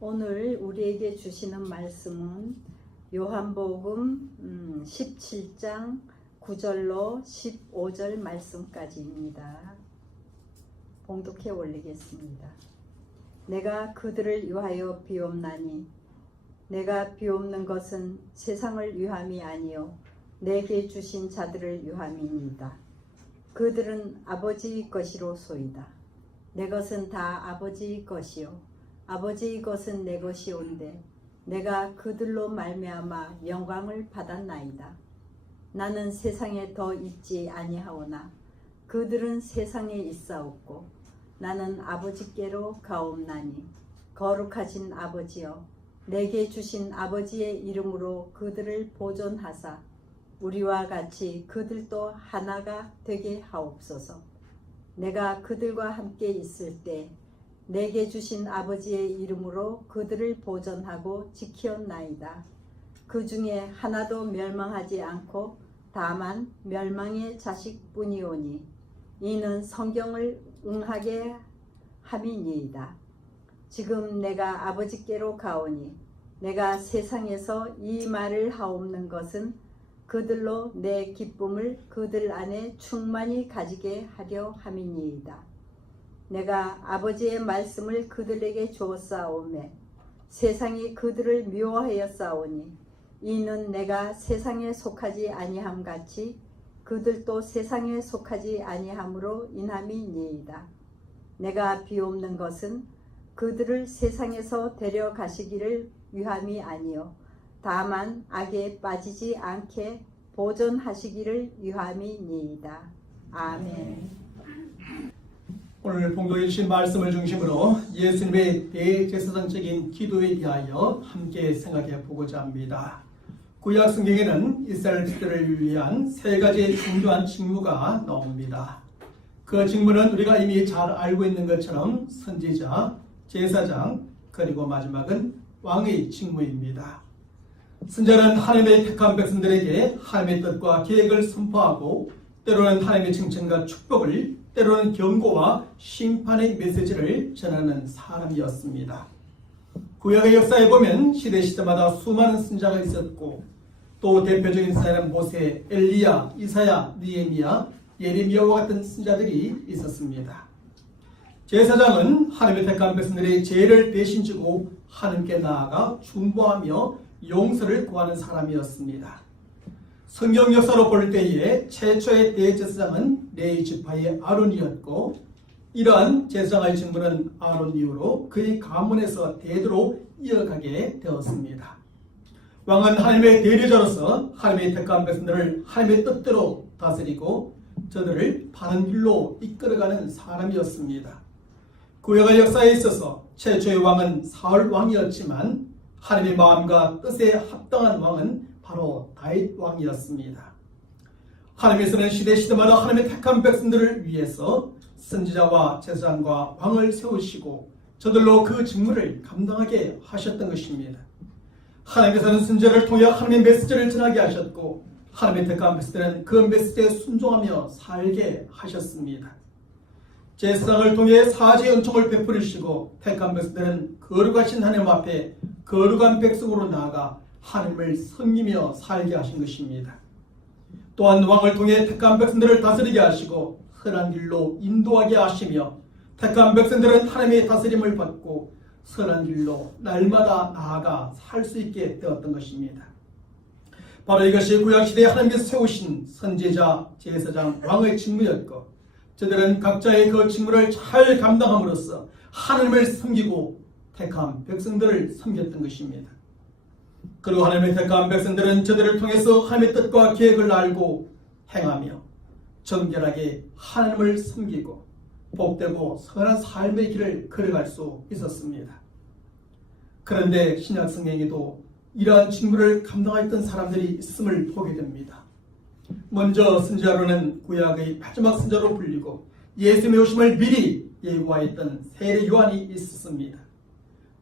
오늘 우리에게 주시는 말씀은 요한복음 17장 9절로 15절 말씀까지입니다. 봉독해 올리겠습니다. 내가 그들을 위하여 비옵나니 내가 비옵는 것은 세상을 위함이 아니요 내게 주신 자들을 위함이니이다. 그들은 아버지의 것이로소이다. 내 것은 다 아버지의 것이요 아버지의 것은 내 것이온데 내가 그들로 말미암아 영광을 받았나이다. 나는 세상에 더 있지 아니하오나 그들은 세상에 있사옵고 나는 아버지께로 가옵나니 거룩하신 아버지여 내게 주신 아버지의 이름으로 그들을 보존하사 우리와 같이 그들도 하나가 되게 하옵소서. 내가 그들과 함께 있을 때 내게 주신 아버지의 이름으로 그들을 보존하고 지키었나이다. 그 중에 하나도 멸망하지 않고 다만 멸망의 자식뿐이오니 이는 성경을 응하게 함이니이다. 지금 내가 아버지께로 가오니 내가 세상에서 이 말을 하옵는 것은 그들로 내 기쁨을 그들 안에 충만히 가지게 하려 함이니이다. 내가 아버지의 말씀을 그들에게 주었사오매 세상이 그들을 미워하였사오니 이는 내가 세상에 속하지 아니함 같이 그들도 세상에 속하지 아니함으로 인함이니이다. 내가 비옵는 것은 그들을 세상에서 데려가시기를 위함이 아니요 다만 악에 빠지지 않게 보존하시기를 위함이니이다. 아멘. 오늘 봉독해 주신 말씀을 중심으로 예수님의 대제사장적인 기도에 대하여 함께 생각해 보고자 합니다. 구약 성경에는 이스라엘 백성들을 위한 세 가지 중요한 직무가 나옵니다. 그 직무는 우리가 이미 잘 알고 있는 것처럼 선지자, 제사장, 그리고 마지막은 왕의 직무입니다. 선지자는 하나님의 택한 백성들에게 하나님의 뜻과 계획을 선포하고 때로는 하나님의 칭찬과 축복을, 때로는 경고와 심판의 메시지를 전하는 사람이었습니다. 구약의 역사에 보면 시대마다 수많은 선지자가 있었고 또 대표적인 사람은 모세, 엘리야, 이사야, 느헤미야, 예레미야와 같은 선지자들이 있었습니다. 제사장은 하나님의 택한 백성들의 죄를 대신 지고 하나님께 나아가 중보하며 용서를 구하는 사람이었습니다. 성경 역사로 볼 때에 최초의 대제사장은 레위 지파의 아론이었고 이러한 제사장의 직무는 아론 이후로 그의 가문에서 대대로 이어가게 되었습니다. 왕은 하나님의 대리자로서 하나님의 택한 백성들을 하나님의 뜻대로 다스리고 저들을 바른 길로 이끌어가는 사람이었습니다. 구약의 역사에 있어서 최초의 왕은 사울 왕이었지만 하나님의 마음과 뜻에 합당한 왕은 바로 다윗 왕이었습니다. 하나님께서는 시대마다 하나님의 택한 백성들을 위해서 선지자와 제사장과 왕을 세우시고 저들로 그 직무를 감당하게 하셨던 것입니다. 하나님께서는 선지자를 통해 하나님의 메시지를 전하게 하셨고 하나님의 택한 백성들은 그 메시지에 순종하며 살게 하셨습니다. 제사장을 통해 사죄의 은총을 베풀으시고 택한 백성들은 거룩하신 하나님 앞에 거룩한 백성으로 나아가 하나님을 섬기며 살게 하신 것입니다. 또한 왕을 통해 택한 백성들을 다스리게 하시고 선한 길로 인도하게 하시며 택한 백성들은 하나님의 다스림을 받고 선한 길로 날마다 나아가 살 수 있게 되었던 것입니다. 바로 이것이 구약시대에 하나님께서 세우신 선지자, 제사장, 왕의 직무였고 저들은 각자의 그 직무를 잘 감당함으로써 하나님을 섬기고 택한 백성들을 섬겼던 것입니다. 그리고 하나님의 택한 백성들은 저들을 통해서 하나님의 뜻과 계획을 알고 행하며 정결하게 하나님을 섬기고 복되고 선한 삶의 길을 걸어갈 수 있었습니다. 그런데 신약 성경에도 이러한 직무를 감당했던 사람들이 있음을 보게 됩니다. 먼저 선지자로는 구약의 마지막 선지자로 불리고 예수님의 오심을 미리 예고하였던 세례 요한이 있었습니다.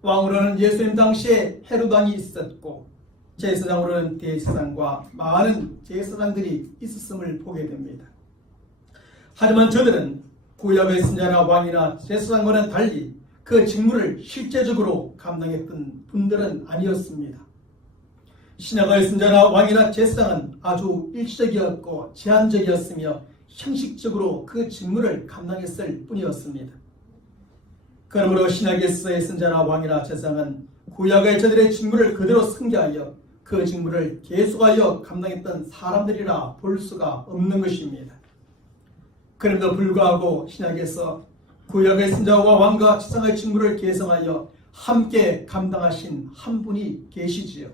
왕으로는 예수님 당시에 헤롯 왕이 있었고 제사장으로는 대제사장과 많은 제사장들이 있었음을 보게 됩니다. 하지만 저들은 구약의 선지자나 왕이나 제사장과는 달리 그 직무를 실제적으로 감당했던 분들은 아니었습니다. 신약의 선자나 왕이나 제사장은 아주 일시적이었고 제한적이었으며 형식적으로 그 직무를 감당했을 뿐이었습니다. 그러므로 신약에서의 선자나 왕이나 제사장은 구약의 저들의 직무를 그대로 승계하여 그 직무를 계속하여 감당했던 사람들이라 볼 수가 없는 것입니다. 그럼에도 불구하고 신약에서 구약의 선자와 왕과 제사장의 직무를 계승하여 함께 감당하신 한 분이 계시지요.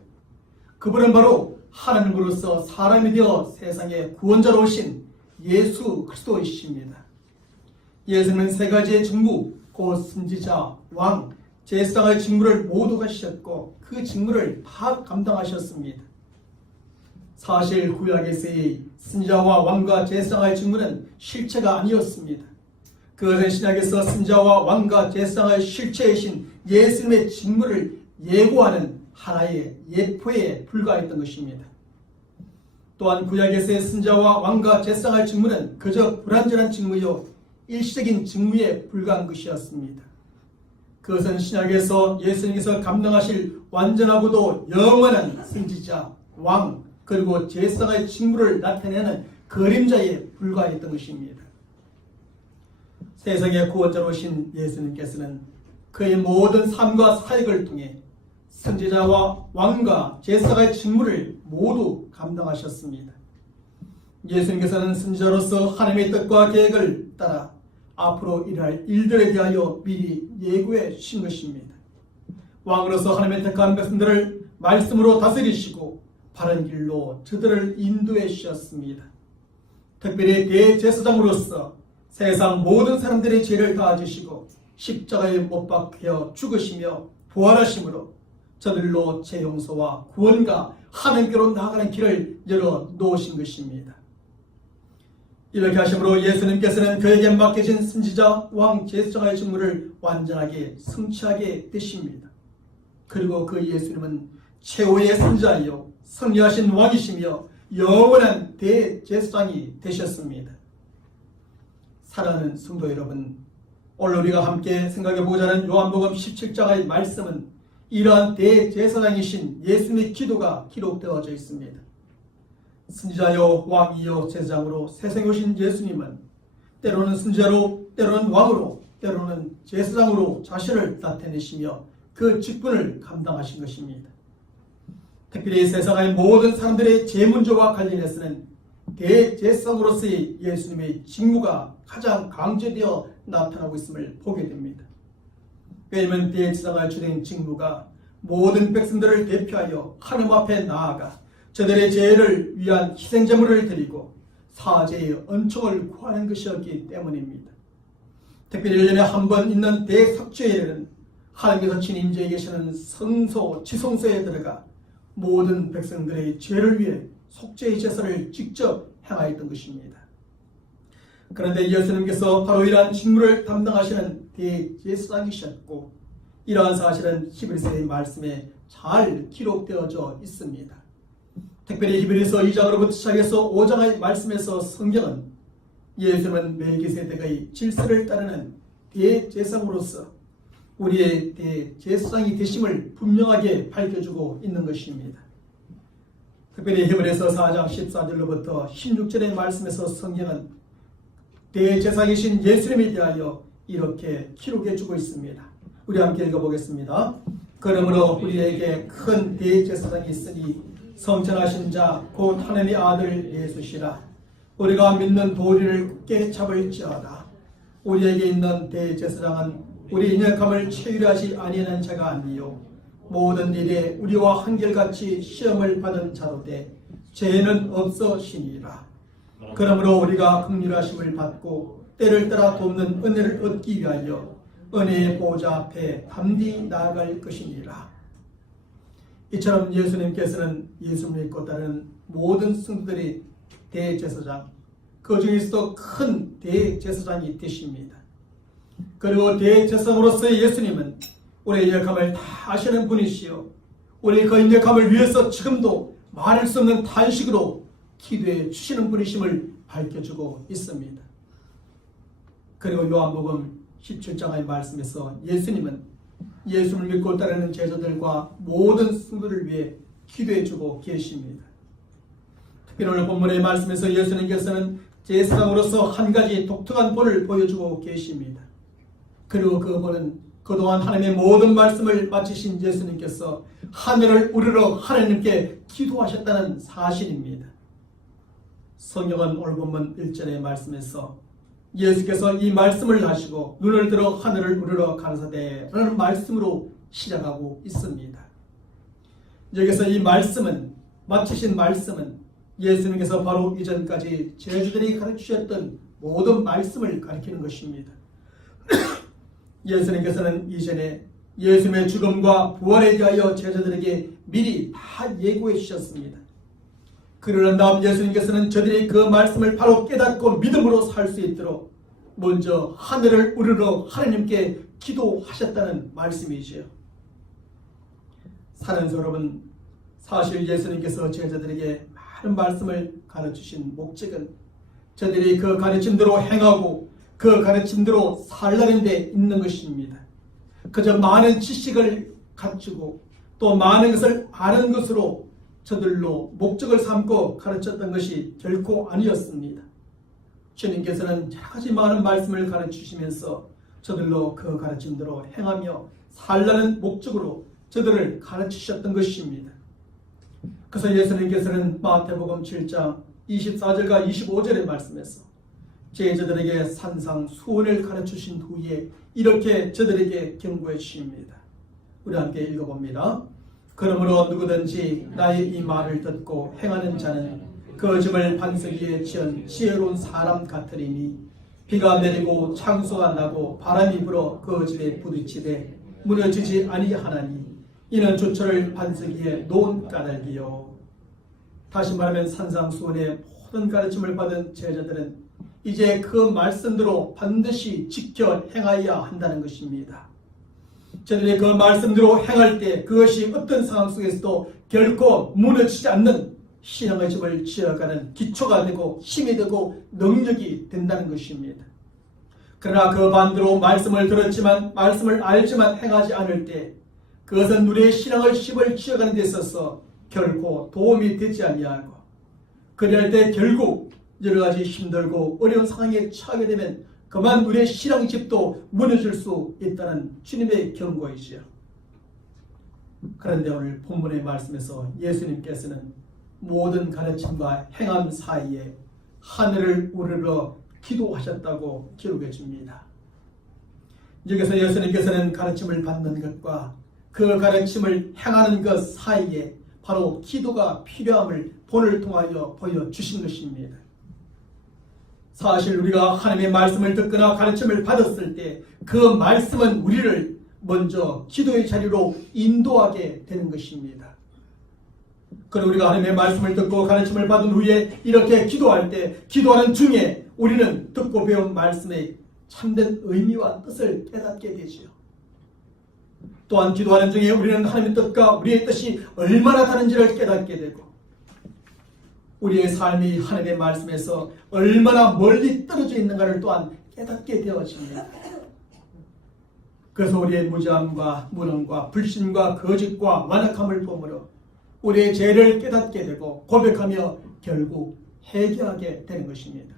그분은 바로 하나님으로서 사람이 되어 세상의 구원자로 오신 예수 그리스도이십니다. 예수는 세 가지의 직무, 곧 선지자, 왕, 제사장의 직무를 모두 하셨고 그 직무를 다 감당하셨습니다. 사실 구약에서의 선지자와 왕과 제사장의 직무는 실체가 아니었습니다. 그것은 신약에서 선지자와 왕과 제사장의 실체이신 예수님의 직무를 예고하는 하나의 예표에 불과했던 것입니다. 또한 구약에서의 선지자와 왕과 제사장의 직무는 그저 불완전한 직무요 일시적인 직무에 불과한 것이었습니다. 그것은 신약에서 예수님께서 감당하실 완전하고도 영원한 선지자, 왕, 그리고 제사장의 직무를 나타내는 그림자에 불과했던 것입니다. 세상의 구원자로 오신 예수님께서는 그의 모든 삶과 사역을 통해 선지자와 왕과 제사장의 직무를 모두 감당하셨습니다. 예수님께서는 선지자로서 하나님의 뜻과 계획을 따라 앞으로 일할 일들에 대하여 미리 예고해 주신 것입니다. 왕으로서 하나님의 택한 백성들을 말씀으로 다스리시고 바른 길로 저들을 인도해 주셨습니다. 특별히 대제사장으로서 세상 모든 사람들의 죄를 다지시고 십자가에 못 박혀 죽으시며 부활하심으로 저들로 죄 용서와 구원과 하나님께로 나아가는 길을 열어 놓으신 것입니다. 이렇게 하심으로 예수님께서는 그에게 맡겨진 선지자, 왕, 제사장의 직무를 완전하게 성취하게 되십니다. 그리고 그 예수님은 최후의 선지자이요 승리하신 왕이시며 영원한 대제사장이 되셨습니다. 사랑하는 성도 여러분, 오늘 우리가 함께 생각해보고자 하는 요한복음 17장의 말씀은 이러한 대제사장이신 예수님의 기도가 기록되어져 있습니다. 선지자요 왕이요 제사장으로 세상에 오신 예수님은 때로는 선지자로, 때로는 왕으로, 때로는 제사장으로 자신을 나타내시며 그 직분을 감당하신 것입니다. 특별히 세상의 모든 사람들의 죄 문제와 관련해서는 대제사장으로서의 예수님의 직무가 가장 강조되어 나타나고 있음을 보게 됩니다. 왜냐하면 대제사장의 주된 직무가 모든 백성들을 대표하여 하나님 앞에 나아가 저들의 죄를 위한 희생제물을 드리고 사죄의 은총을 구하는 것이었기 때문입니다. 특별히 1년에 한 번 있는 대삭죄일에는 하나님께서 친히 임재해 계시는 성소, 지성소에 들어가 모든 백성들의 죄를 위해 속죄의 제사를 직접 행하였던 것입니다. 그런데 예수님께서 바로 이러한 직무를 담당하시는 대제사장이셨고 이러한 사실은 히브리서의 말씀에 잘 기록되어져 있습니다. 특별히 히브리서 2장으로부터 시작해서 5장의 말씀에서 성경은 예수님은 멜기세덱의 질서를 따르는 대제사장으로서 우리의 대제사장이 되심을 분명하게 밝혀주고 있는 것입니다. 특별히 히브리서 4장 14절로부터 16절의 말씀에서 성경은 대제사장이신 예수님에 대하여 이렇게 기록해주고 있습니다. 우리 함께 읽어보겠습니다. 그러므로 우리에게 큰 대제사장이 있으니 성천하신 자 곧 하나님의 아들 예수시라. 우리가 믿는 도리를 굳게 잡을지어다. 우리에게 있는 대제사장은 우리 인역함을 체휼하지 아니하는 자가 아니요 모든 일에 우리와 한결같이 시험을 받은 자로되 죄는 없으시니라. 그러므로 우리가 긍휼하심을 받고 때를 따라 돕는 은혜를 얻기 위하여 은혜의 보좌 앞에 담대히 나아갈 것이니라. 이처럼 예수님께서는 예수님을 믿고 따르는 모든 성도들이 대제사장, 그 중에서도 큰 대제사장이 되십니다. 그리고 대제사장으로서의 예수님은 우리의 인력함을 다 아시는 분이시요 우리 그 인력함을 위해서 지금도 말할 수 없는 탄식으로 기도해 주시는 분이심을 밝혀주고 있습니다. 그리고 요한복음 17장의 말씀에서 예수님은 예수를 믿고 따르는 제자들과 모든 성도를 위해 기도해 주고 계십니다. 특별히 오늘 본문의 말씀에서 예수님께서는 제사장으로서 한 가지 독특한 본을 보여주고 계십니다. 그리고 그 본은 그동안 하나님의 모든 말씀을 마치신 예수님께서 하늘을 우러러 하나님께 기도하셨다는 사실입니다. 성경은 오늘 본문 1절의 말씀에서 예수께서 이 말씀을 하시고 눈을 들어 하늘을 우러러 가라사대 라는 말씀으로 시작하고 있습니다. 여기서 이 말씀은, 마치신 말씀은 예수님께서 바로 이전까지 제자들이 가르치셨던 모든 말씀을 가리키는 것입니다. 예수님께서는 이전에 예수님의 죽음과 부활에 대하여 제자들에게 미리 다 예고해 주셨습니다. 그러는 다음 예수님께서는 저들이 그 말씀을 바로 깨닫고 믿음으로 살 수 있도록 먼저 하늘을 우러러 하나님께 기도하셨다는 말씀이지요. 사랑하는 여러분, 사실 예수님께서 제자들에게 많은 말씀을 가르치신 목적은 저들이 그 가르침대로 행하고 그 가르침대로 살라는 데 있는 것입니다. 그저 많은 지식을 갖추고 또 많은 것을 아는 것으로 저들로 목적을 삼고 가르쳤던 것이 결코 아니었습니다. 주님께서는 여러 가지 많은 말씀을 가르치시면서 저들로 그 가르침대로 행하며 살라는 목적으로 저들을 가르치셨던 것입니다. 그래서 예수님께서는 마태복음 7장 24절과 25절의 말씀에서 제자들에게 산상수훈을 가르치신 후에 이렇게 저들에게 경고해 주십니다. 우리 함께 읽어봅니다. 그러므로 누구든지 나의 이 말을 듣고 행하는 자는 그 집을 반석 위에 지은 지혜로운 사람 같으리니 비가 내리고 창수가 나고 바람이 불어 그 집에 부딪히되 무너지지 아니하나니 이는 조철을 반석 위에 놓은 까닭이요. 다시 말하면 산상수훈의 모든 가르침을 받은 제자들은 이제 그 말씀대로 반드시 지켜 행하여야 한다는 것입니다. 저들이 그 말씀대로 행할 때 그것이 어떤 상황 속에서도 결코 무너지지 않는 신앙의 집을 지어가는 기초가 되고 힘이 되고 능력이 된다는 것입니다. 그러나 그 반대로 말씀을 들었지만 말씀을 알지만 행하지 않을 때 그것은 우리의 신앙의 집을 지어가는 데 있어서 결코 도움이 되지 아니하고 그럴 때 결국 여러 가지 힘들고 어려운 상황에 처하게 되면 그만 우리의 신앙 집도 무너질 수 있다는 주님의 경고이지요. 그런데 오늘 본문의 말씀에서 예수님께서는 모든 가르침과 행함 사이에 하늘을 우러러 기도하셨다고 기록해 줍니다. 여기서 예수님께서는 가르침을 받는 것과 그 가르침을 행하는 것 사이에 바로 기도가 필요함을 본을 통하여 보여주신 것입니다. 사실 우리가 하나님의 말씀을 듣거나 가르침을 받았을 때 그 말씀은 우리를 먼저 기도의 자리로 인도하게 되는 것입니다. 그리고 우리가 하나님의 말씀을 듣고 가르침을 받은 후에 이렇게 기도할 때 기도하는 중에 우리는 듣고 배운 말씀의 참된 의미와 뜻을 깨닫게 되지요. 또한 기도하는 중에 우리는 하나님의 뜻과 우리의 뜻이 얼마나 다른지를 깨닫게 되고 우리의 삶이 하나님의 말씀에서 얼마나 멀리 떨어져 있는가를 또한 깨닫게 되어집니다. 그래서 우리의 무지함과 무능과 불신과 거짓과 완악함을 보므로 우리의 죄를 깨닫게 되고 고백하며 결국 회개하게 되는 것입니다.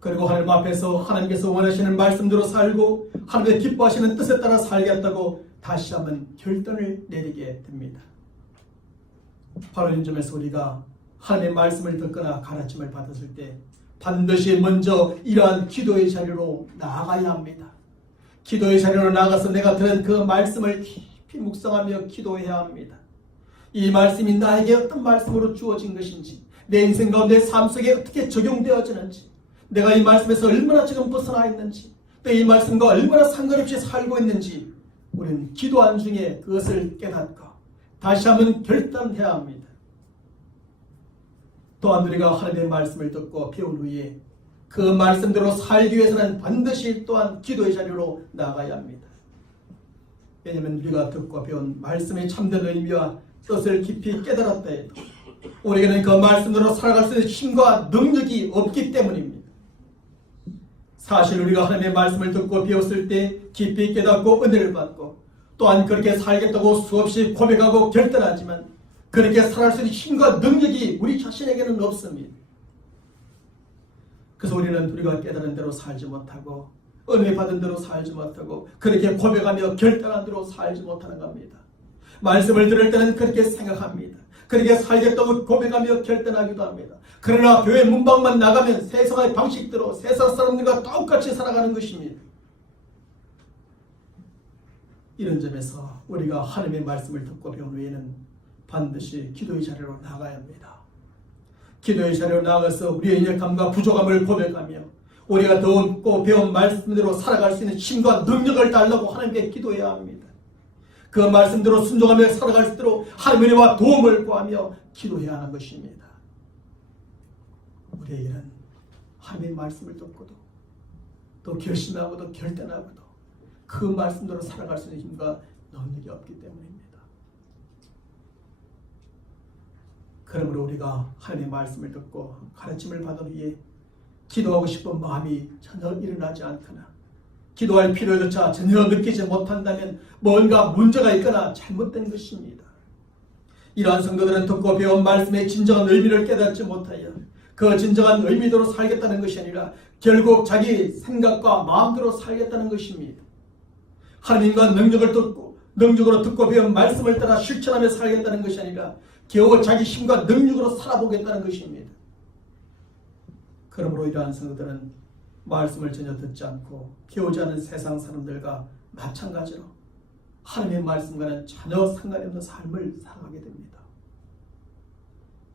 그리고 하나님 앞에서 하나님께서 원하시는 말씀대로 살고 하나님의 기뻐하시는 뜻에 따라 살겠다고 다시 한번 결단을 내리게 됩니다. 바로 이 점에서 우리가 하나님의 말씀을 듣거나 가르침을 받았을 때 반드시 먼저 이러한 기도의 자리로 나아가야 합니다. 기도의 자리로 나가서 내가 들은 그 말씀을 깊이 묵상하며 기도해야 합니다. 이 말씀이 나에게 어떤 말씀으로 주어진 것인지, 내 인생 가운데 삶 속에 어떻게 적용되어지는지, 내가 이 말씀에서 얼마나 지금 벗어나 있는지, 또 이 말씀과 얼마나 상관없이 살고 있는지 우리는 기도한 중에 그것을 깨닫고 다시 한번 결단해야 합니다. 또한 우리가 하나님의 말씀을 듣고 배운 후에 그 말씀대로 살기 위해서는 반드시 또한 기도의 자리로 나가야 합니다. 왜냐하면 우리가 듣고 배운 말씀의 참된 의미와 뜻을 깊이 깨달았다 해도 우리에게는 그 말씀대로 살아갈 수 있는 힘과 능력이 없기 때문입니다. 사실 우리가 하나님의 말씀을 듣고 배웠을 때 깊이 깨닫고 은혜를 받고 또한 그렇게 살겠다고 수없이 고백하고 결단하지만 그렇게 살아갈 수 있는 힘과 능력이 우리 자신에게는 없습니다. 그래서 우리가 깨달은 대로 살지 못하고 은혜 받은 대로 살지 못하고 그렇게 고백하며 결단한 대로 살지 못하는 겁니다. 말씀을 들을 때는 그렇게 생각합니다. 그렇게 살겠다고 고백하며 결단하기도 합니다. 그러나 교회 문방만 나가면 세상의 방식대로 세상 사람들과 똑같이 살아가는 것입니다. 이런 점에서 우리가 하나님의 말씀을 듣고 배운 후에는 반드시 기도의 자리로 나가야 합니다. 기도의 자리로 나가서 우리의 약함과 부족함을 고백하며 우리가 듣고 배운 말씀대로 살아갈 수 있는 힘과 능력을 달라고 하나님께 기도해야 합니다. 그 말씀대로 순종하며 살아갈 수 있도록 하나님의 은혜와 도움을 구하며 기도해야 하는 것입니다. 우리에게는 하나님의 말씀을 듣고도 또 결심하고도 결단하고도 그 말씀대로 살아갈 수 있는 힘과 능력이 없기 때문입니다. 그러므로 우리가 하나님의 말씀을 듣고 가르침을 받은 후에 기도하고 싶은 마음이 전혀 일어나지 않거나 기도할 필요조차 전혀 느끼지 못한다면 뭔가 문제가 있거나 잘못된 것입니다. 이러한 성도들은 듣고 배운 말씀의 진정한 의미를 깨닫지 못하여 그 진정한 의미대로 살겠다는 것이 아니라 결국 자기 생각과 마음대로 살겠다는 것입니다. 하나님과 능력으로 듣고 배운 말씀을 따라 실천하며 살겠다는 것이 아니라 겨우 자기 힘과 능력으로 살아보겠다는 것입니다. 그러므로 이러한 성도들은 말씀을 전혀 듣지 않고 배우지 않은 세상 사람들과 마찬가지로 하나님의 말씀과는 전혀 상관이 없는 삶을 살아가게 됩니다.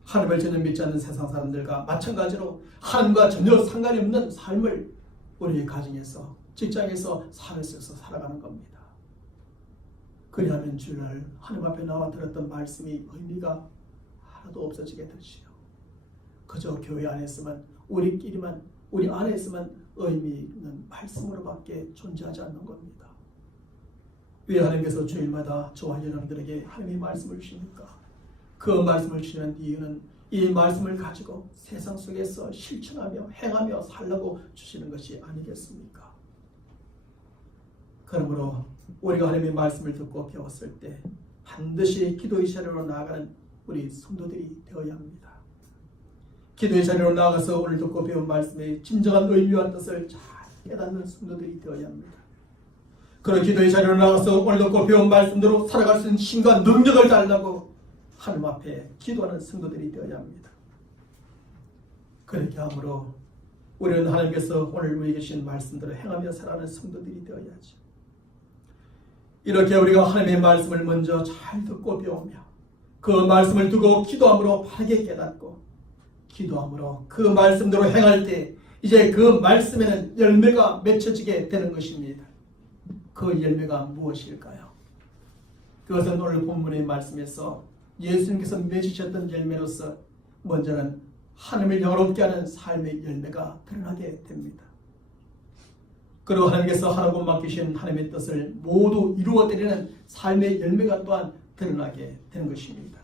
하나님을 전혀 믿지 않는 세상 사람들과 마찬가지로 하나님과 전혀 상관이 없는 삶을 우리의 가정에서 직장에서 사회에서 살아가는 겁니다. 그리하면 주일날 하나님 앞에 나와 들었던 말씀이 의미가 하나도 없어지게 되지요. 그저 교회 안에서만 우리끼리만 우리 안에서만 의미 있는 말씀으로밖에 존재하지 않는 겁니다. 왜 하나님께서 주일마다 저와 여러분들에게 하나님의 말씀을 주십니까? 그 말씀을 주시는 이유는 이 말씀을 가지고 세상 속에서 실천하며 행하며 살라고 주시는 것이 아니겠습니까? 그러므로 우리가 하나님의 말씀을 듣고 배웠을 때 반드시 기도의 자리로 나아가는 우리 성도들이 되어야 합니다. 기도의 자리로 나아가서 오늘 듣고 배운 말씀의 진정한 의미와 뜻을 잘 깨닫는 성도들이 되어야 합니다. 그런 기도의 자리로 나가서 오늘 듣고 배운 말씀대로 살아갈 수 있는 힘과 능력을 달라고 하나님 앞에 기도하는 성도들이 되어야 합니다. 그렇게 함으로 우리는 하나님께서 오늘 우리에게 계신 말씀대로 행하며 살아가는 성도들이 되어야죠. 이렇게 우리가 하나님의 말씀을 먼저 잘 듣고 배우며 그 말씀을 두고 기도함으로 바르게 깨닫고 기도함으로 그 말씀대로 행할 때 이제 그 말씀에는 열매가 맺혀지게 되는 것입니다. 그 열매가 무엇일까요? 그것은 오늘 본문의 말씀에서 예수님께서 맺으셨던 열매로서 먼저는 하나님을 영화롭게 하는 삶의 열매가 드러나게 됩니다. 그리고 하나님께서 하라고 맡기신 하나님의 뜻을 모두 이루어드리는 삶의 열매가 또한 드러나게 되는 것입니다.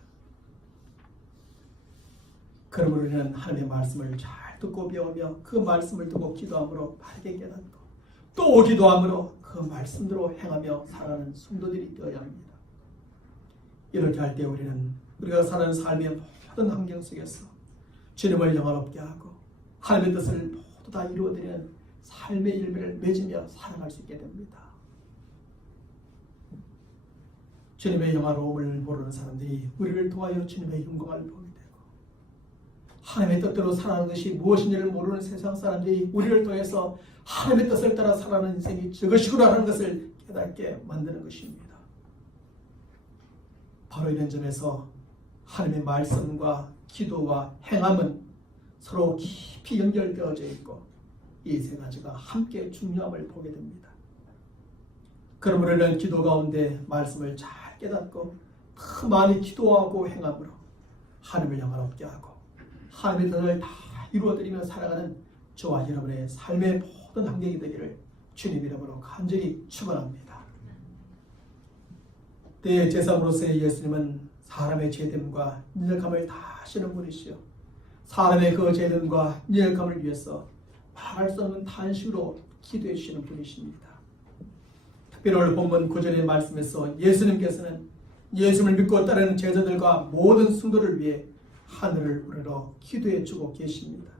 그러므로 우리는 하나님의 말씀을 잘 듣고 배우며 그 말씀을 두고 기도함으로 바르게 깨닫고 또 기도함으로 그 말씀대로 행하며 살아가는 성도들이 되어야 합니다. 이렇게 할 때 우리가 사는 삶의 모든 환경 속에서 주님을 영화롭게 하고 하나님의 뜻을 모두 다 이루어드리는 삶의 열매를 맺으며 살아갈 수 있게 됩니다. 주님의 영화로움을 모르는 사람들이 우리를 통하여 주님의 영광을 보게 되고 하나님의 뜻대로 살아가는 것이 무엇인지를 모르는 세상 사람들이 우리를 통해서 하나님의 뜻을 따라 살아가는 인생이 저것이구나 하는 것을 깨닫게 만드는 것입니다. 바로 이런 점에서 하나님의 말씀과 기도와 행함은 서로 깊이 연결되어져 있고 이 세 가지가 함께 중요함을 보게 됩니다. 그러므로 우리는 기도 가운데 말씀을 잘 깨닫고 더 많이 기도하고 행함으로 하나님을 영화롭게 하고 하나님의 뜻을 다 이루어드리며 살아가는 저와 여러분의 삶의 모든 환경이 되기를 주님 이름으로 간절히 축원합니다. 대제사장으로서의 예수님은 사람의 죄됨과 연약함을 다 아시는 분이시요 사람의 그 죄됨과 연약함을 위해서 말할 수 없는 탄식으로 기도해 주시는 분이십니다. 특별히 오늘 본문 9절의 말씀에서 예수님께서는 예수님을 믿고 따르는 제자들과 모든 성도를 위해 하늘을 우러러 기도해 주고 계십니다.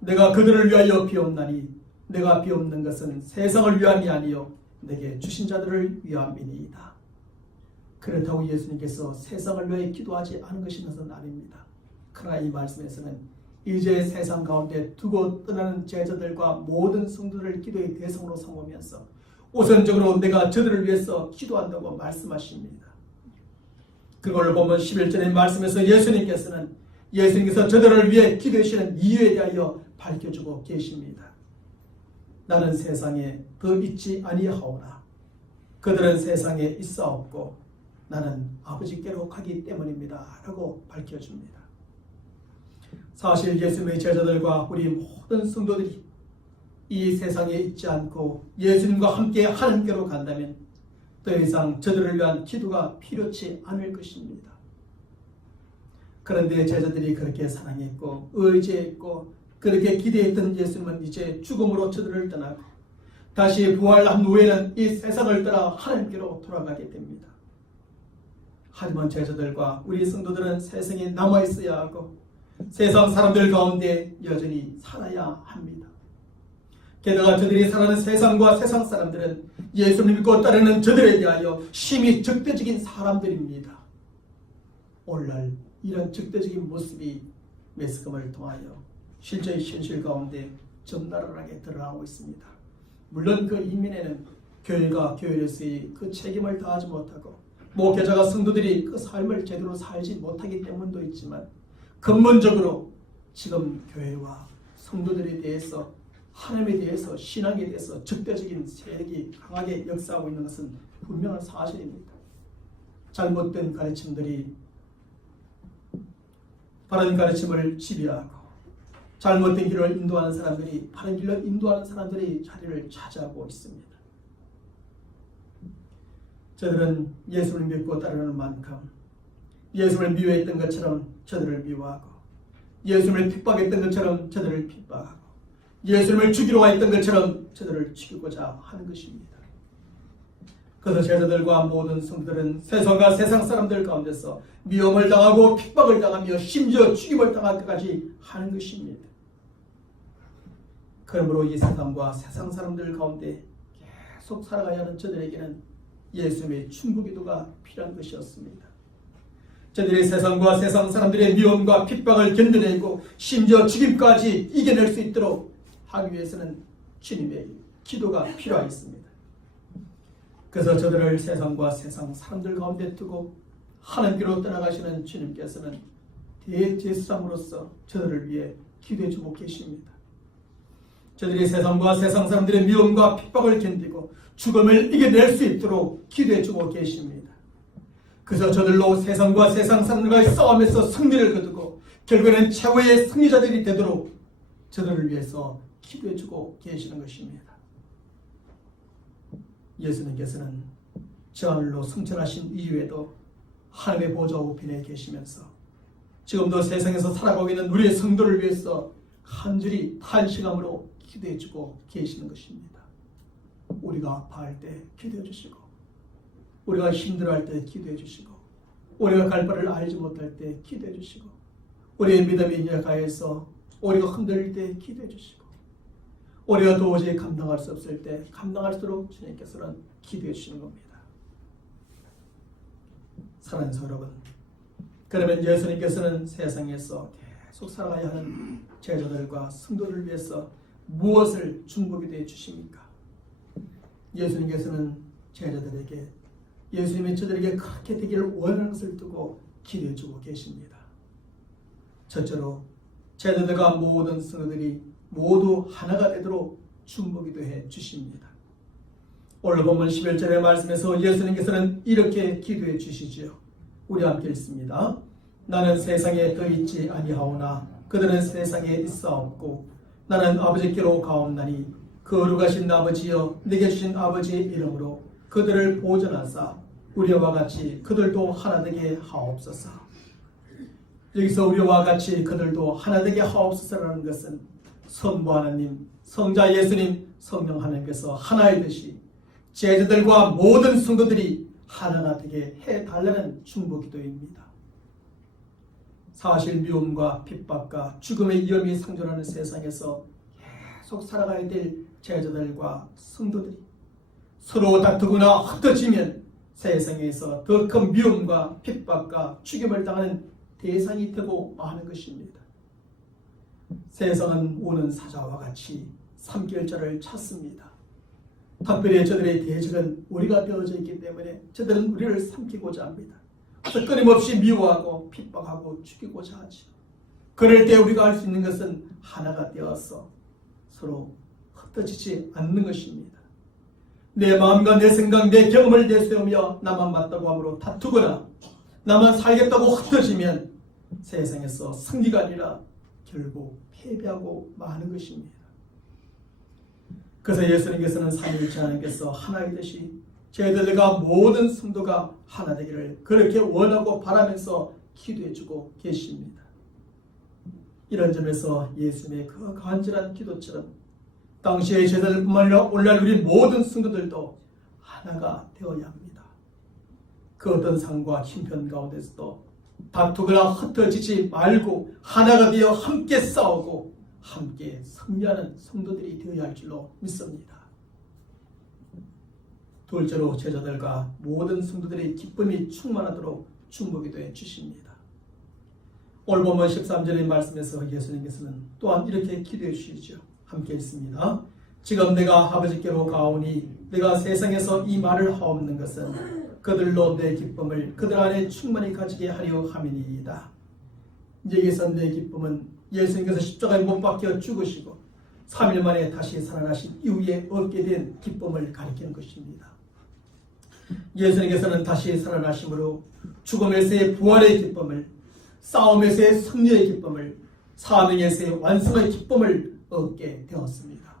내가 그들을 위하여 비옵나니 내가 비옵는 것은 세상을 위함이 아니요 내게 주신 자들을 위함이니이다. 그렇다고 예수님께서 세상을 위해 기도하지 않은 것은 아닙니다. 그러나 이 말씀에서는 이제 세상 가운데 두고 떠나는 제자들과 모든 성도들 기도의 대상으로 삼으면서 우선적으로 내가 저들을 위해서 기도한다고 말씀하십니다. 그걸 보면 11절의 말씀에서 예수님께서 저들을 위해 기도하시는 이유에 대하여 밝혀주고 계십니다. 나는 세상에 더 있지 아니하오나 그들은 세상에 있사옵고 나는 아버지께로 가기 때문입니다. 라고 밝혀줍니다. 사실 예수님의 제자들과 우리 모든 성도들이 이 세상에 있지 않고 예수님과 함께 하나님께로 간다면 더 이상 저들을 위한 기도가 필요치 않을 것입니다. 그런데 제자들이 그렇게 사랑했고 의지했고 그렇게 기대했던 예수님은 이제 죽음으로 저들을 떠나고 다시 부활한 후에는 이 세상을 떠나 하나님께로 돌아가게 됩니다. 하지만 제자들과 우리 성도들은 세상에 남아있어야 하고 세상 사람들 가운데 여전히 살아야 합니다. 게다가 저들이 살아가는 세상과 세상 사람들은 예수님을 믿고 따르는 저들에 대하여 심히 적대적인 사람들입니다. 오늘날 이런 적대적인 모습이 매스컴을 통하여 실제 현실 가운데 적나라하게 드러나고 있습니다. 물론 그 이면에는 교회가 교회로서의 그 책임을 다하지 못하고 목회자가 성도들이 그 삶을 제대로 살지 못하기 때문도 있지만 근본적으로 지금 교회와 성도들에 대해서 하나님에 대해서 신앙에 대해서 적대적인 세력이 강하게 역사하고 있는 것은 분명한 사실입니다. 잘못된 가르침들이 바른 가르침을 지배하고 잘못된 길을 인도하는 사람들이 바른 길로 인도하는 사람들이 자리를 차지하고 있습니다. 저들은 예수를 믿고 따르는 만큼 예수를 미워했던 것처럼 저들을 미워하고 예수를 핍박했던 것처럼 저들을 핍박하고 예수님을 죽이려 했던 것처럼 저들을 죽이고자 하는 것입니다. 그래서 제자들과 모든 성도들은 세상과 세상 사람들 가운데서 미움을 당하고 핍박을 당하며 심지어 죽임을 당하기까지 하는 것입니다. 그러므로 이 세상과 세상 사람들 가운데 계속 살아가야 하는 저들에게는 예수님의 충고기도가 필요한 것이었습니다. 저들이 세상과 세상 사람들의 미움과 핍박을 견뎌내고 심지어 죽임까지 이겨낼 수 있도록 하기 위해서는 주님의 기도가 필요하였습니다. 그래서 저들을 세상과 세상 사람들 가운데 두고 하나님께로 떠나가시는 주님께서는 대제사장으로서 저들을 위해 기도해 주고 계십니다. 저들이 세상과 세상 사람들의 미움과 핍박을 견디고 죽음을 이겨낼 수 있도록 기도해 주고 계십니다. 그래서 저들로 세상과 세상 사람들과의 싸움에서 승리를 거두고 결국에는 최후의 승리자들이 되도록 저들을 위해서 기도해 주고 계시는 것입니다. 예수님께서는 저 하늘로 승천하신 이후에도 하나님의 보좌 우편에 계시면서 지금도 세상에서 살아가고 있는 우리의 성도를 위해서 간절히 탄식함으로 기도해 주고 계시는 것입니다. 우리가 아파할 때 기도해 주시고 우리가 힘들어할 때 기도해 주시고 우리가 갈 바를 알지 못할 때 기도해 주시고 우리의 믿음이 약하여서 우리가 흔들릴 때 기도해 주시고 우리가 도저히 감당할 수 없을 때 감당할수록 주님께서는 기도해 주시는 겁니다. 사랑하는 여러분, 그러면 예수님께서는 세상에서 계속 살아가야 하는 제자들과 성도를 위해서 무엇을 중보기도해 주십니까? 예수님께서는 제자들에게 예수님이 저들에게 그렇게 되기를 원하는 것을 두고 기도해 주고 계십니다. 첫째로 제자들과 모든 성도들이 모두 하나가 되도록 중보기도해 주십니다. 오늘 본문 11절의 말씀에서 예수님께서는 이렇게 기도해 주시지요. 우리 함께 읽습니다. 나는 세상에 더 있지 아니하오나 그들은 세상에 있사옵고 나는 아버지께로 가옵나니 거룩하신 아버지여 내게 주신 아버지의 이름으로 그들을 보존하사 우리와 같이 그들도 하나 되게 하옵소서. 여기서 우리와 같이 그들도 하나 되게 하옵소서라는 것은 성부 하나님, 성자 예수님, 성령 하나님께서 하나의 듯이 제자들과 모든 성도들이 하나가 되게 해달라는 중보 기도입니다. 사실 미움과 핍박과 죽음의 위험이 상존하는 세상에서 계속 살아가야 될 제자들과 성도들이 서로 다투거나 흩어지면 세상에서 더 큰 미움과 핍박과 죽임을 당하는 대상이 되고 마는 것입니다. 세상은 우는 사자와 같이 삼킬자를 찾습니다. 특별히 저들의 대적은 우리가 되어져 있기 때문에 저들은 우리를 삼키고자 합니다. 그래서 끊임없이 미워하고 핍박하고 죽이고자 하죠. 그럴 때 우리가 할 수 있는 것은 하나가 되어서 서로 흩어지지 않는 것입니다. 내 마음과 내 생각, 내 경험을 내세우며 나만 맞다고 함으로 다투거나 나만 살겠다고 흩어지면 세상에서 승리가 아니라 결국 패배하고 마는 것입니다. 그래서 예수님께서는 삼위일체 하나님께서 하나의 듯이 저희들과 모든 성도가 하나 되기를 그렇게 원하고 바라면서 기도해주고 계십니다. 이런 점에서 예수님의 그 간절한 기도처럼 당시의 제자들뿐만 아니라 오늘날 우리 모든 성도들도 하나가 되어야 합니다. 그 어떤 상과 형편 가운데서도 다투거나 흩어지지 말고 하나가 되어 함께 싸우고 함께 승리하는 성도들이 되어야 할 줄로 믿습니다. 둘째로 제자들과 모든 성도들의 기쁨이 충만하도록 중보기도해 주십니다. 오늘 본문 13절의 말씀에서 예수님께서는 또한 이렇게 기도해 주시죠. 함께 있습니다. 지금 내가 아버지께로 가오니 내가 세상에서 이 말을 하옵는 것은 그들로 내 기쁨을 그들 안에 충만히 가지게 하려 함이니이다. 이제 여기서 내 기쁨은 예수님께서 십자가에 못 박혀 죽으시고 3일 만에 다시 살아나신 이후에 얻게 된 기쁨을 가리키는 것입니다. 예수님께서는 다시 살아나심으로 죽음에서의 부활의 기쁨을, 싸움에서의 승리의 기쁨을, 사명에서의 완성의 기쁨을 얻게 되었습니다.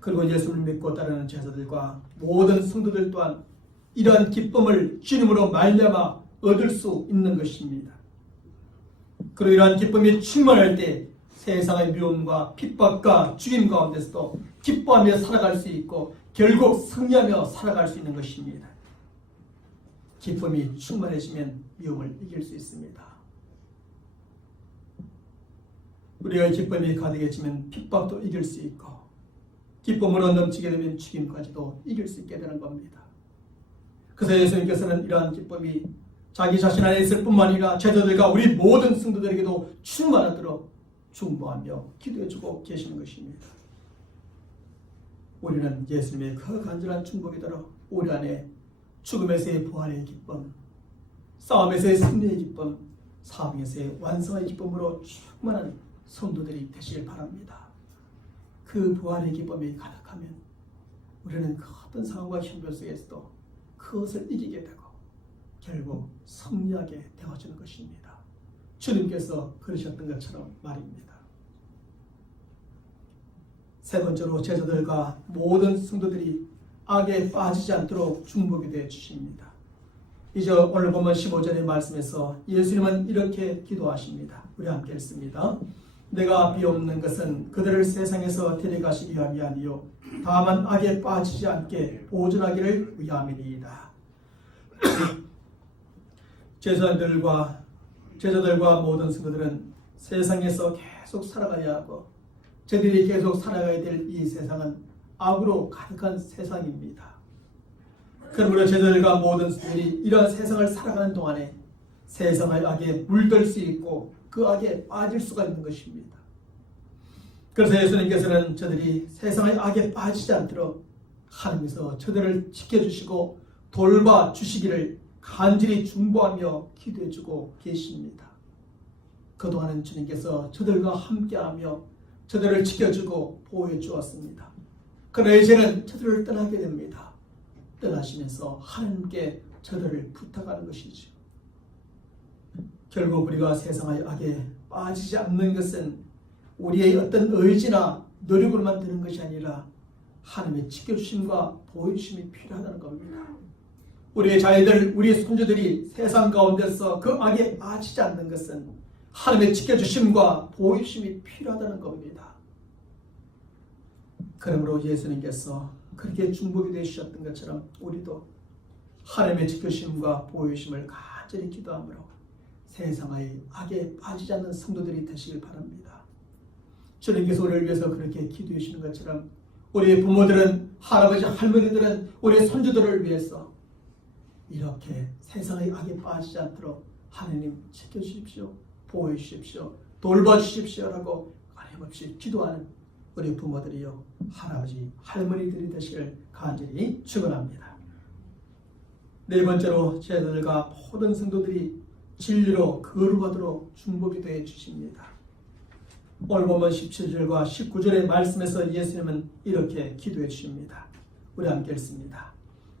그리고 예수를 믿고 따르는 제자들과 모든 성도들 또한 이러한 기쁨을 주님으로 말미암아 얻을 수 있는 것입니다. 그리고 이러한 기쁨이 충만할 때 세상의 미움과 핍박과 죽임 가운데서도 기뻐하며 살아갈 수 있고 결국 승리하며 살아갈 수 있는 것입니다. 기쁨이 충만해지면 미움을 이길 수 있습니다. 우리가 기쁨이 가득해지면 핍박도 이길 수 있고 기쁨으로 넘치게 되면 죽임까지도 이길 수 있게 되는 겁니다. 그래서 예수님께서는 이러한 기쁨이 자기 자신 안에 있을 뿐만 아니라 제자들과 우리 모든 성도들에게도 충만하도록 중보하며 기도해주고 계시는 것입니다. 우리는 예수님의 그 간절한 중보기도로 우리 안에 죽음에서의 부활의 기쁨, 싸움에서의 승리의 기쁨, 사명에서의 완성의 기쁨으로 충만한 성도들이 되시길 바랍니다. 그 부활의 기쁨이 가득하면 우리는 그 어떤 상황과 형편 속에서도 그것을 이기게 되고 결국 승리하게 되어지는 것입니다. 주님께서 그러셨던 것처럼 말입니다. 세 번째로 제자들과 모든 성도들이 악에 빠지지 않도록 중보기도해 주십니다. 이제 오늘 보면 15절의 말씀에서 예수님은 이렇게 기도하십니다. 우리 함께 읽습니다. 내가 비옵는 것은 그들을 세상에서 데려가시기 위함이 아니요 다만 악에 빠지지 않게 보존하기를 위함이니이다. 제자들과 모든 성도들은 세상에서 계속 살아가야 하고 저들이 계속 살아가야 될 이 세상은 악으로 가득한 세상입니다. 그러므로 제자들과 모든 성도들이 이러한 세상을 살아가는 동안에 세상의 악에 물들 수 있고 그 악에 빠질 수가 있는 것입니다. 그래서 예수님께서는 저들이 세상의 악에 빠지지 않도록 하나님께서 저들을 지켜주시고 돌봐주시기를 간절히 중보하며 기도해주고 계십니다. 그동안은 주님께서 저들과 함께하며 저들을 지켜주고 보호해 주었습니다. 그러나 이제는 저들을 떠나게 됩니다. 떠나시면서 하나님께 저들을 부탁하는 것이죠. 결국 우리가 세상의 악에 빠지지 않는 것은 우리의 어떤 의지나 노력으로만 되는 것이 아니라 하나님의 지켜주심과 보호주심이 필요하다는 겁니다. 우리의 자녀들, 우리의 손주들이 세상 가운데서 그 악에 빠지지 않는 것은 하나님의 지켜주심과 보호주심이 필요하다는 겁니다. 그러므로 예수님께서 그렇게 중보기 되셨던 것처럼 우리도 하나님의 지켜주심과 보호주심을 간절히 기도하므로 세상의 악에 빠지지 않는 성도들이 되시길 바랍니다. 주님께서 우리를 위해서 그렇게 기도해 주시는 것처럼 우리 부모들은, 할아버지 할머니들은 우리 손주들을 위해서 이렇게 세상의 악에 빠지지 않도록 하나님 지켜주십시오, 보호해 주십시오, 돌봐주십시오라고 끊임없이 기도하는 우리 부모들이요, 할아버지 할머니들이 되시길 간절히 축원합니다. 네 번째로 제자들과 모든 성도들이 진리로 거룩하도록 중보기도해 주십니다. 오늘 보면 17절과 19절의 말씀에서 예수님은 이렇게 기도해 주십니다. 우리 함께 읽습니다.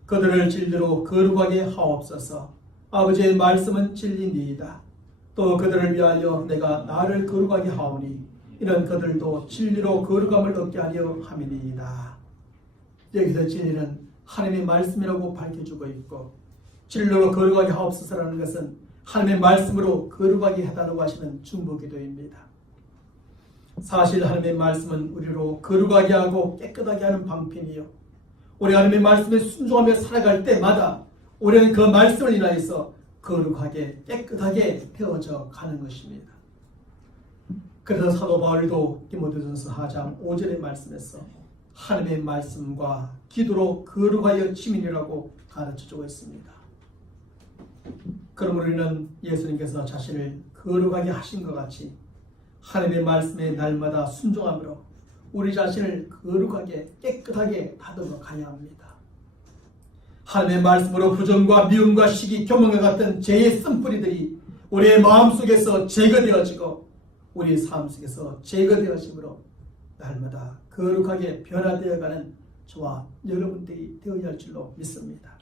그들을 진리로 거룩하게 하옵소서. 아버지의 말씀은 진리니이다. 또 그들을 위하여 내가 나를 거룩하게 하오니 이런 그들도 진리로 거룩함을 얻게 하려 함이니이다. 여기서 진리는 하나님의 말씀이라고 밝혀주고 있고, 진리로 거룩하게 하옵소서라는 것은 하나님의 말씀으로 거룩하게 해달라고 하시는 중보기도입니다. 사실 하나님의 말씀은 우리로 거룩하게 하고 깨끗하게 하는 방편이요, 우리 하나님의 말씀에 순종하며 살아갈 때마다 우리는 그 말씀을 인하여서 거룩하게 깨끗하게 되어져 가는 것입니다. 그래서 사도 바울도 디모데전서 4장 5절의 말씀에서 하나님의 말씀과 기도로 거룩하여 지민이라고 가르쳐주고 있습니다. 그럼 우리는 예수님께서 자신을 거룩하게 하신 것 같이 하나님의 말씀에 날마다 순종함으로 우리 자신을 거룩하게 깨끗하게 다듬어 가야 합니다. 하나님의 말씀으로 부정과 미움과 시기, 교만과 같은 죄의 쓴뿌리들이 우리의 마음속에서 제거되어지고 우리 삶 속에서 제거되어짐으로 날마다 거룩하게 변화되어가는 저와 여러분들이 되어야 할 줄로 믿습니다.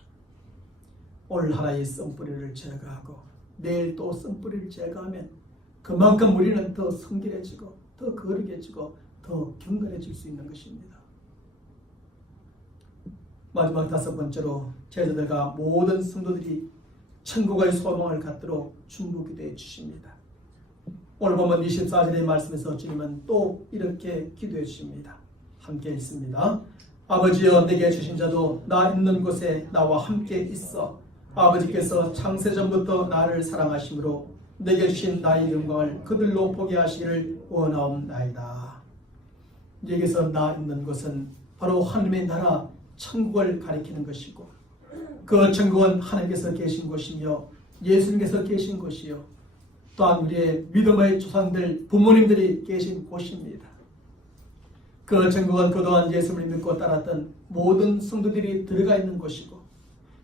오늘 하나의 쓴뿌리를 제거하고 내일 또 쓴뿌리를 제거하면 그만큼 우리는 더 성결해지고 더 거룩해지고 더 경건해질 수 있는 것입니다. 마지막 다섯 번째로 제자들과 모든 성도들이 천국의 소망을 갖도록 중보기도해 주십니다. 오늘 보면 24절의 말씀에서 주님은 또 이렇게 기도해 주십니다. 함께 읽습니다. 아버지여, 내게 주신 자도 나 있는 곳에 나와 함께 있어 아버지께서 창세전부터 나를 사랑하심으로 내게 주신 나의 영광을 그들로 보게 하시기를 원하옵나이다. 여기서 나 있는 곳은 바로 하나님의 나라 천국을 가리키는 것이고, 그 천국은 하나님께서 계신 곳이며 예수님께서 계신 곳이요, 또한 우리의 믿음의 조상들 부모님들이 계신 곳입니다. 그 천국은 그동안 예수님을 믿고 따랐던 모든 성도들이 들어가 있는 곳이고,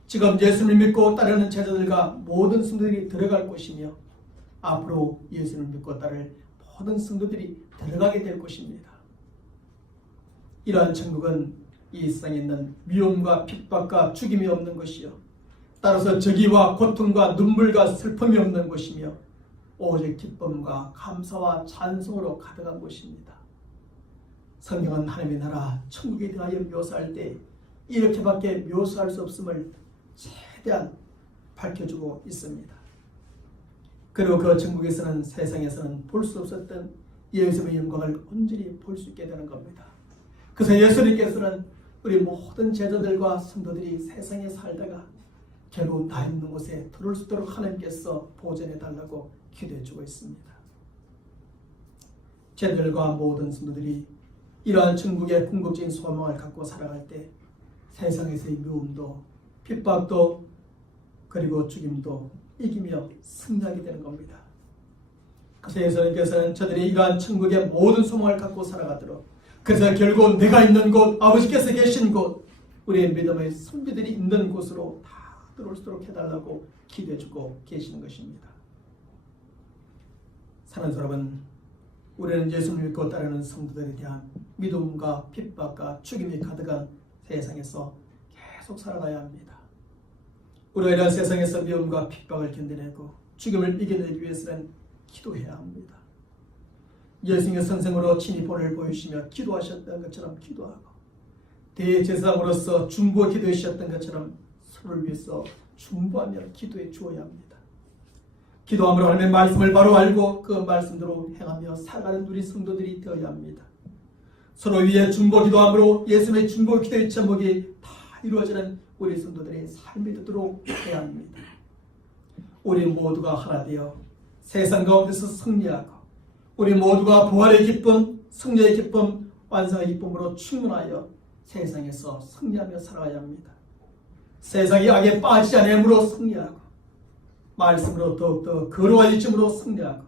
지금 예수님을 믿고 따르는 제자들과 모든 성도들이 들어갈 곳이며, 앞으로 예수님을 믿고 따를 모든 성도들이 들어가게 될 곳입니다. 이러한 천국은 이 세상에 있는 미움과 핍박과 죽임이 없는 것이요, 따라서 적이와 고통과 눈물과 슬픔이 없는 곳이며 오직 기쁨과 감사와 찬송으로 가득한 곳입니다. 성경은 하나님의 나라 천국에 대하여 묘사할 때 이렇게밖에 묘사할 수 없음을 최대한 밝혀주고 있습니다. 그리고 그 천국에서는 세상에서는 볼 수 없었던 예수님의 영광을 온전히 볼 수 있게 되는 겁니다. 그래서 예수님께서는 우리 모든 제자들과 성도들이 세상에 살다가 결국 나 있는 곳에 들어올 수 있도록 하나님께서 보존해 달라고 기도해 주고 있습니다. 제자들과 모든 성도들이 이러한 천국의 궁극적인 소망을 갖고 살아갈 때 세상에서의 미움도 핍박도 그리고 죽임도 이기며 승리하게 되는 겁니다. 그래서 예수님께서는 저들이 이러한 천국의 모든 소망을 갖고 살아가도록, 그래서 결국 내가 있는 곳, 아버지께서 계신 곳, 우리의 믿음의 선비들이 있는 곳으로 다 들어올 수 있도록 해달라고 기도해주고 계시는 것입니다. 사랑하는 여러분, 우리는 예수님을 믿고 따르는 성도들에 대한 믿음과 핍박과 죽임이 가득한 세상에서 계속 살아가야 합니다. 우리가 이런 세상에서 미움과 핍박을 견뎌내고 죽임을 이겨내기 위해서는 기도해야 합니다. 예수님의 선생으로 친히 본을 보여주시며 기도하셨던 것처럼 기도하고, 대제사장으로서 중보 기도해 주셨던 것처럼 서로를 위해서 중보하며 기도해 주어야 합니다. 기도함으로 하나님의 말씀을 바로 알고 그 말씀대로 행하며 살아가는 우리 성도들이 되어야 합니다. 서로 위에 중보 기도함으로 예수님의 중보 기도의 제목이 다 이루어지는 우리 성도들의 삶이 되도록 해야 합니다. 우리 모두가 하나 되어 세상 가운데서 승리하고 우리 모두가 부활의 기쁨, 승리의 기쁨, 완성의 기쁨으로 충만하여 세상에서 승리하며 살아가야 합니다. 세상이 악에 빠지지 않음으로 승리하고 말씀으로 더욱더 거룩해짐으로 승리하고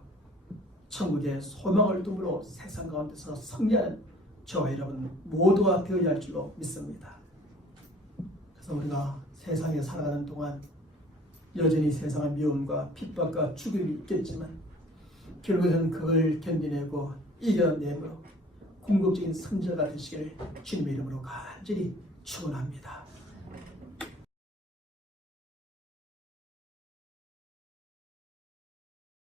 천국의 소망을 둠으로 세상 가운데서 승리하는 저와 여러분 모두가 되어야 할 줄로 믿습니다. 그래서 우리가 세상에 살아가는 동안 여전히 세상의 미움과 핍박과 죽음이 있겠지만 결국에는 그걸 견디내고 이겨내므로 궁극적인 승자가 되시길 주님의 이름으로 간절히 축원합니다.